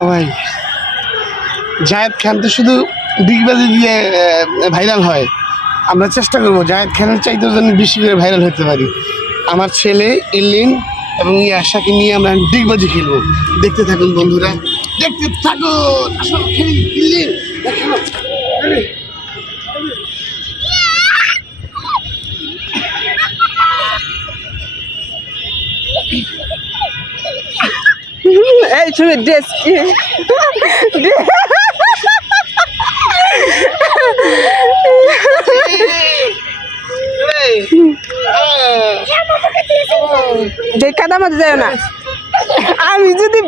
ভাই জায়েদ খান তো শুধু ডিগবাজি দিয়ে ভাইরাল হয়। আমরা চেষ্টা করবো জায়েদ খানের চাইতেও যেন বেশি করে ভাইরাল হতে পারি। আমার ছেলে ইল্লিন এবং ইয়াশাকে নিয়ে আমরা ডিগবাজি খেলবো। দেখতে থাকুন বন্ধুরা, দেখতে থাকুন। আসো খেলি ইল্লিন, দেখো এই তুমি ড্রেস কি দেখা দামা যায় না। আমি যদি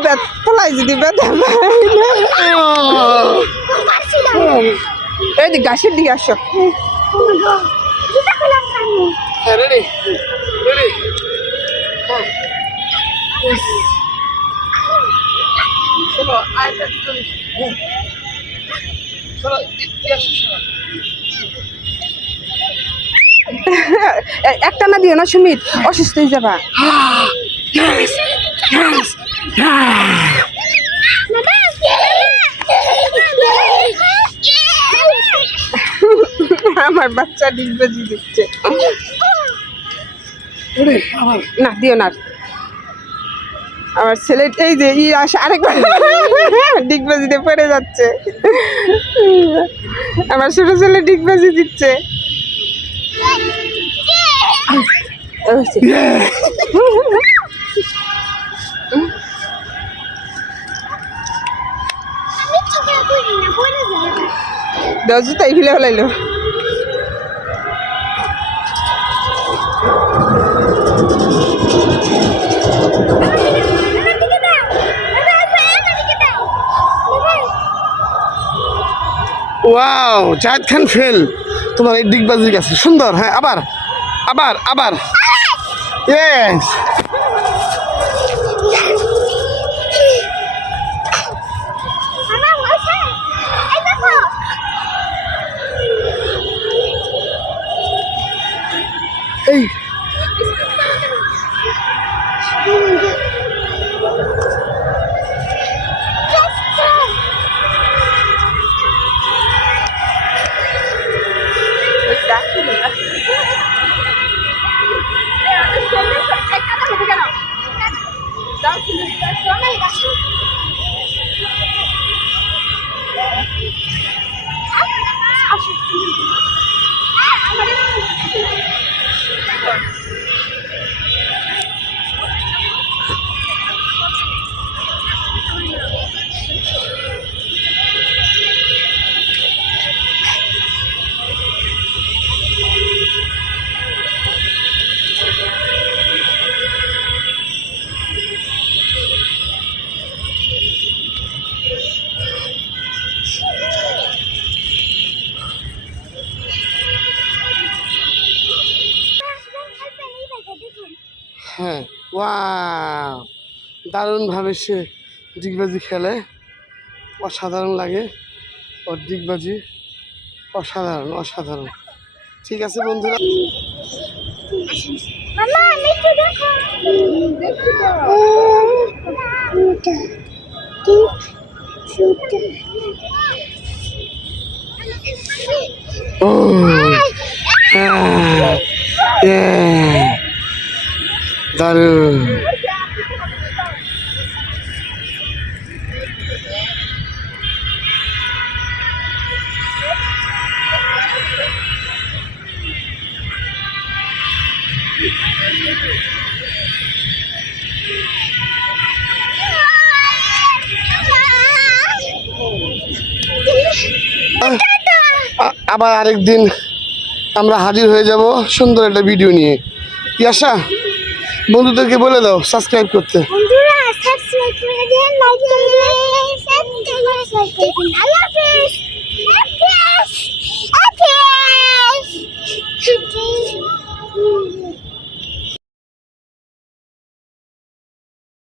পোলাই যদি এই দিক গাছের দিকে আসো। রেডি রেডি চলো চলো একটা না দিও না সুমিত, অসুস্থ হয়ে যাবা। আমার বাচ্চা ডিগবাজি দিচ্ছে না, দিও না। আমার ছেলে এই যে আসে আরেকবার ডিগবাজিতে পড়ে যাচ্ছে। আমার ছোট ছেলে ডিগবাজি দিচ্ছে। জুতাই ফেলে ফেলাইলো। ওয়াও, জায়েদ খান ফেল তোমার এই ডিগবাজির কাছে। সুন্দর, হ্যাঁ, আবার আবার আবার ইয়েস। এই হ্যাঁ, ওয়াও, দারুণভাবে সে ডিগবাজি খেলে, অসাধারণ লাগে ওর ডিগবাজি, অসাধারণ অসাধারণ। ঠিক আছে বন্ধুরা, ও দারুণ। আবার আরেকদিন আমরা হাজির হয়ে যাব সুন্দর একটা ভিডিও নিয়ে। ইয়াশা, বন্ধুদেরকে বলে দাও সাবস্ক্রাইব করতে। বন্ধুরা সাবস্ক্রাইব করে দেন, লাইক করে দেন, সাবস্ক্রাইব করে দেন। আল্লাহ হাফেজ।